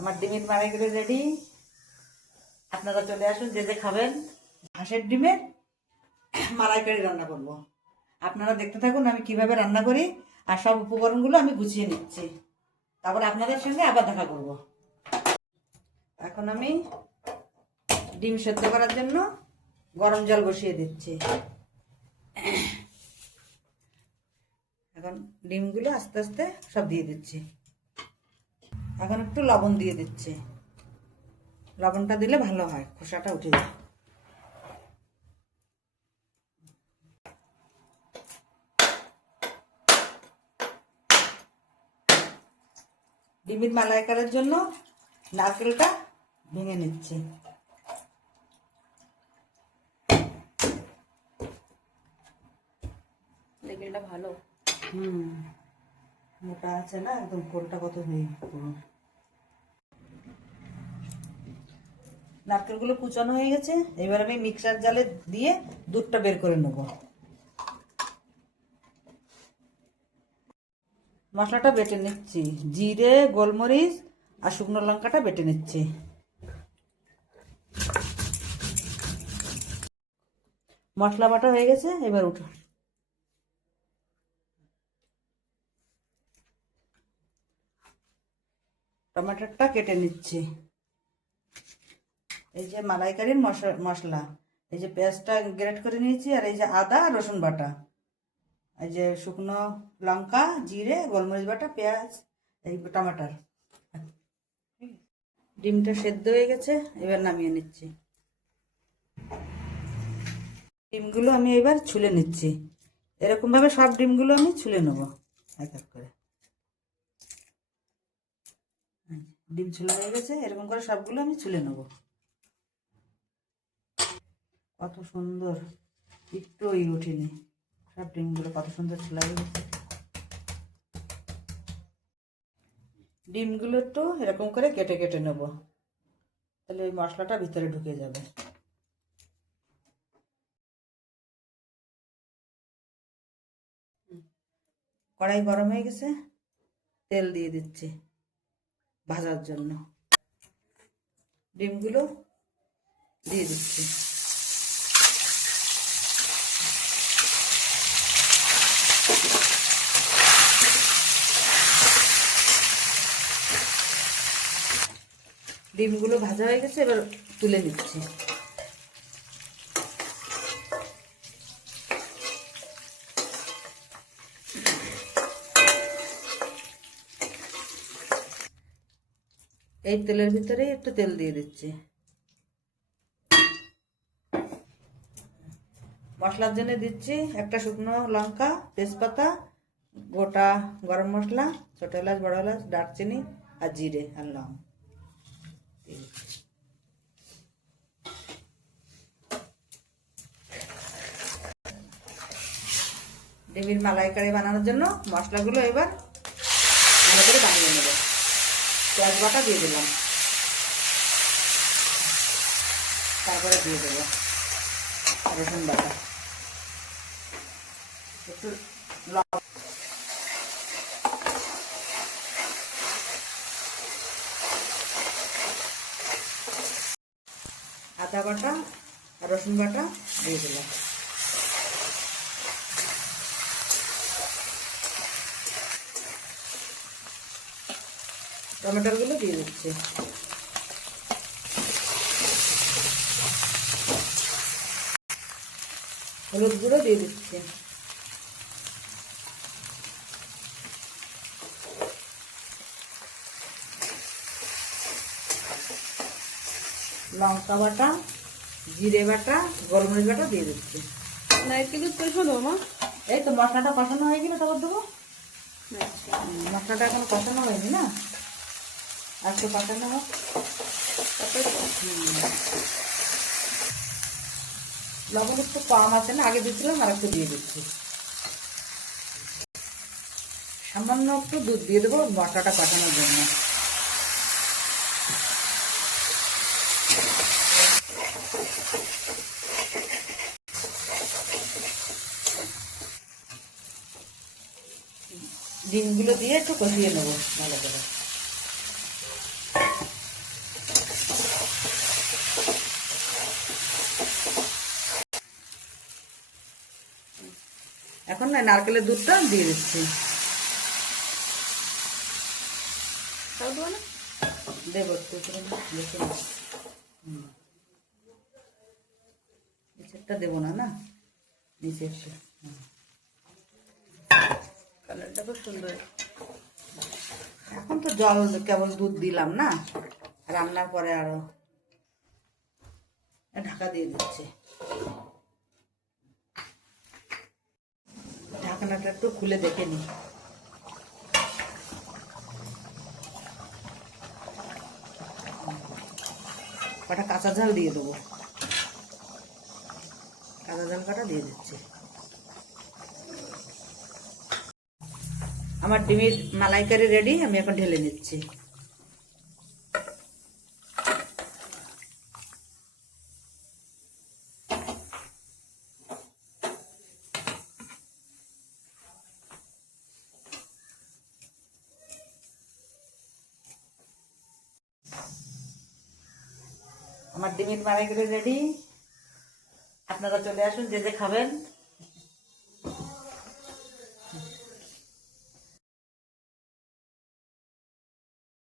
আমার ডিমের মালাইকারি রেডি। আপনারা চলে আসুন, যে যে খাবেন। হাঁসের ডিমের মালাইকারি রান্না করব। আপনারা দেখতে থাকুন আমি কিভাবে রান্না করি, আর সব উপকরণগুলো আমি গুছিয়ে নিচ্ছি। তারপর আপনাদের সঙ্গে আবার দেখা করব। এখন আমি ডিম সেদ্ধ করার জন্য গরম জল বসিয়ে দিচ্ছি। এখন ডিমগুলো আস্তে আস্তে সব দিয়ে দিচ্ছি। এখন একটু লবণ দিয়ে দিচ্ছি। লবণটা দিলে ভালো হয়, খোসাটা উঠে যায়। ডিমের মালাইকারির জন্য নারকেলটা ভেঙে নিচ্ছি। নারকেলটা ভালো। মোটা আছে না, একদম কোলটা কত হয়ে নারকেলগুলো কুচানো হয়ে গেছে। এবার আমি মিক্সার জালে দিয়ে দুধটা বের করে নেব। মশলাটা বেটে নিচ্ছি। জিরে, গোলমরিচ আর শুকনো লঙ্কাটা বেটে নিচ্ছি। মশলা বাটা হয়ে গেছে, এবার উঠো। টমেটোটা কেটে নিচ্ছি। এই যে মালাইকারির মশলা, এই যে পেঁয়াজটা গ্রেট করে নিয়েছি, আর এই যে আদা রসুন বাটা, এই যে শুকনো লঙ্কা, জিরে, গোলমরিচ বাটা, পেঁয়াজ, এই টমাটার। ডিমটা সেদ্ধ হয়ে গেছে, এবার নামিয়ে নিচ্ছি। ডিমগুলো আমি এবার ছুলে নিচ্ছি। এরকম ভাবে সব ডিমগুলো আমি ছুলে নেব এক এক করে। ডিম ছুলে হয়ে গেছে, এরকম করে সবগুলো আমি ছুলে নেব। কত সুন্দর, একটু ওই উঠিনি। সব ডিমগুলো কত সুন্দর ছোলা হয়ে গেছে। ডিমগুলো একটু এরকম করে কেটে কেটে নেব, তাহলে ওই মশলাটা ভিতরে ঢুকে যাবে। কড়াই গরম হয়ে গেছে, তেল দিয়ে দিচ্ছি ভাজার জন্য। ডিমগুলো দিয়ে দিচ্ছি। ডিমগুলো ভাজা হয়ে গেছে, এবার তুলে নিচ্ছি। এই তেলের ভিতরে একটু তেল দিয়ে দিচ্ছি। মশলার জন্য দিচ্ছি একটা শুকনো লঙ্কা, তেজপাতা, গোটা গরম মশলা, ছোট এলাচ, বড় এলাচ, দারচিনি আর জিরে আর লং। ডিমের মালাইকারি বানানোর জন্য মশলাগুলো এবার ভালো করে বানিয়ে নেব। পেঁয়াজ বাটা দিয়ে দিলাম, তারপরে দিয়ে দেবো রসুন বাটা, একটু আদা বাটা আর রসুন বাটা দিয়ে দিলাম। টমেটোগুলো দিয়ে দিচ্ছি। হলুদ গুঁড়ো দিয়ে দিচ্ছি। লঙ্কা বাটা, জিরে বাটা, গোলমরিচ বাটা দিয়ে দিচ্ছি। নারকেল দুধ পেছো দেবো মা? এই তো মশলাটা কষানো হয়ে গেলে তারপর দেবো। মশলাটা এখন কষানো হয়নি না, আজকে কষানো হোক। লবণ একটু কম আছে না, আগে দিচ্ছিলাম, আর একটু দিয়ে দিচ্ছি। সামান্য একটু দুধ দিয়ে দেবো মশলাটা কষানোর জন্য। ডিমগুলো দিয়ে একটু কষিয়ে নেবো ভালো করে। এখন না নারকেলের দুধটা দিয়ে দিচ্ছি। তাও দেবো না? দেবো একটু করে বেশি না। নিচেরটা দেবো না, না নিচে একটু। কালারটা খুব সুন্দর। এখন তো জল কেবল দুধ দিলাম না, রান্নার পরে আরো ঢাকা দিয়ে দিচ্ছে। ঢাকনাটা একটু খুলে দেখে নি। কটা কাঁচা ঝাল দিয়ে দেবো, কাঁচা ঝাল কটা দিয়ে দিচ্ছে। আমার ডিমের মালাইকারি রেডি, আমি এখন ঢেলে নিচ্ছি। আমার ডিমের মালাইকারি রেডি, আপনারা চলে আসুন যে যে খাবেন।